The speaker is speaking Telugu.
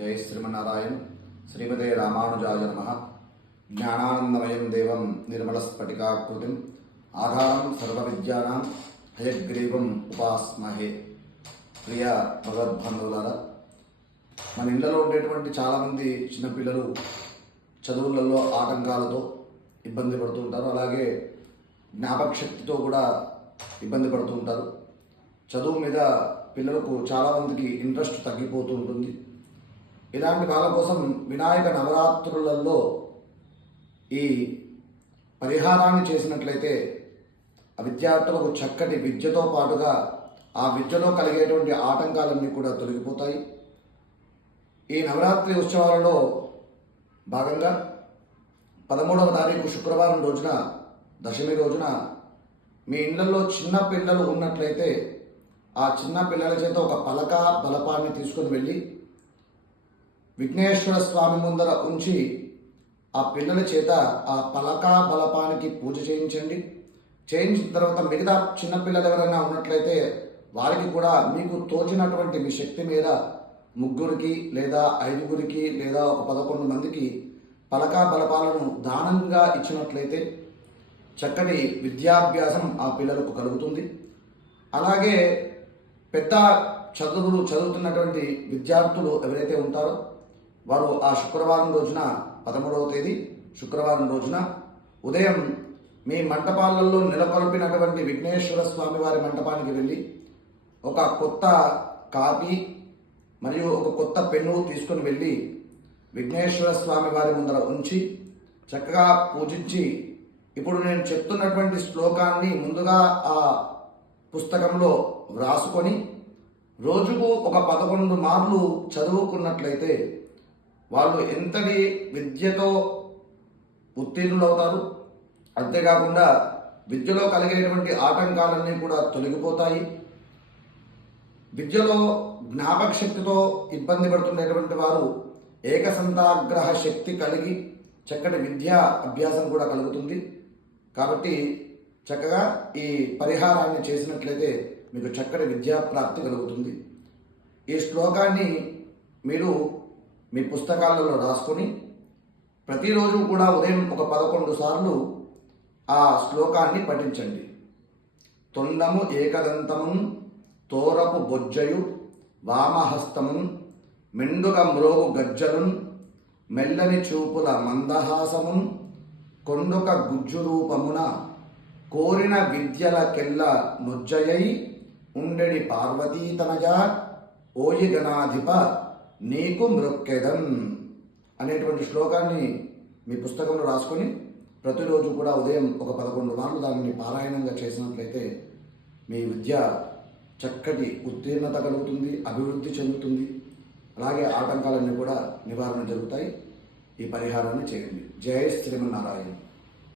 జై శ్రీమన్నారాయణ శ్రీమతే రామానుజాయ నమ జ్ఞానానందమయం దేవం నిర్మలస్ఫటికాకృతిం ఆధారం సర్వవిద్యానాం హయగ్రీవం ఉపాస్మహే ప్రియ భగవద్బంధువులారా మన ఇళ్ళలో ఉండేటువంటి చాలామంది చిన్నపిల్లలు చదువులలో ఆటంకాలతో ఇబ్బంది పడుతూ ఉంటారు. అలాగే జ్ఞాపకశక్తితో కూడా ఇబ్బంది పడుతూ ఉంటారు. చదువు మీద పిల్లలకు చాలామందికి ఇంట్రెస్ట్ తగ్గిపోతూ ఉంటుంది. ఇలాంటి వాళ్ళ కోసం వినాయక నవరాత్రులలో ఈ పరిహారాన్ని చేసినట్లయితే ఆ విద్యార్థులకు చక్కటి విద్యతో పాటుగా ఆ విద్యలో కలిగేటువంటి ఆటంకాలన్నీ కూడా తొలగిపోతాయి. ఈ నవరాత్రి ఉత్సవాలలో భాగంగా పదమూడవ తారీఖు శుక్రవారం రోజున దశమి రోజున మీ ఇళ్ళలో చిన్న పిల్లలు ఉన్నట్లయితే ఆ చిన్న పిల్లల చేత ఒక పలక బలపాన్ని తీసుకొని వెళ్ళి విఘ్నేశ్వర స్వామి ముందర ఉంచి ఆ పిల్లల చేత ఆ పలకా బలపానికి పూజ చేయించండి. చేయించిన తర్వాత మిగతా చిన్నపిల్లలు ఎవరైనా ఉన్నట్లయితే వారికి కూడా మీకు తోచినటువంటి మీ శక్తి మీద ముగ్గురికి లేదా ఐదుగురికి లేదా ఒక పదకొండు మందికి పలకా బలపాలను దానంగా ఇచ్చినట్లయితే చక్కటి విద్యాభ్యాసం ఆ పిల్లలకు కలుగుతుంది. అలాగే పెద్ద చదువులు చదువుతున్నటువంటి విద్యార్థులు ఎవరైతే ఉంటారో వారు ఆ శుక్రవారం రోజున పదమూడవ తేదీ శుక్రవారం రోజున ఉదయం మీ మంటపాలలో నెలకొల్పినటువంటి విఘ్నేశ్వర స్వామి వారి మంటపానికి వెళ్ళి ఒక కొత్త కాపీ మరియు ఒక కొత్త పెన్ను తీసుకొని వెళ్ళి విఘ్నేశ్వర స్వామి వారి ముందర ఉంచి చక్కగా పూజించి ఇప్పుడు నేను చెప్తున్నటువంటి శ్లోకాన్ని ముందుగా ఆ పుస్తకంలో వ్రాసుకొని రోజుకు ఒక పదకొండు మార్లు చదువుకున్నట్లయితే వాళ్ళు ఎంతటి విద్యతో ఉత్తీర్ణులవుతారు? అంతేకాకుండా విద్యలో కలిగేటువంటి ఆటంకాలన్నీ కూడా తొలగిపోతాయి. విద్యలో జ్ఞాపక శక్తితో ఇబ్బంది పడుతున్నటువంటి వారు ఏకసంతాగ్రహ శక్తి కలిగి చక్కటి విద్యా అభ్యాసం కూడా కలుగుతుంది. కాబట్టి చక్కగా ఈ పరిహారాన్ని చేసినట్లయితే మీకు చక్కటి విద్యా ప్రాప్తి కలుగుతుంది. ఈ శ్లోకాన్ని మీరు మీ పుస్తకాలలో రాసుకొని ప్రతిరోజు కూడా ఉదయం ఒక పదకొండు సార్లు ఆ శ్లోకాన్ని పఠించండి. తొండము ఏకదంతము తోరపు బొజ్జయు వామహస్తము మెండుగ మ్రోగు గజ్జలు మెల్లని చూపుల మందహాసము కొండుక గుజ్జు రూపమున కోరిన విద్యలకెల్ల నుజ్జయై ఉండెడి పార్వతీతనజ ఓయిగణాధిప నీకు మృక్కెదం అనేటువంటి శ్లోకాన్ని మీ పుస్తకంలో రాసుకొని ప్రతిరోజు కూడా ఉదయం ఒక పదకొండు మార్లు దానిని పారాయణంగా చేసినట్లయితే మీ విద్య చక్కటి ఉత్తీర్ణత కలుగుతుంది అభివృద్ధి చెందుతుంది. అలాగే ఆటంకాలన్నీ కూడా నివారణ జరుగుతాయి. ఈ పరిహారాన్ని చేయండి. జయ శ్రీమన్నారాయణ.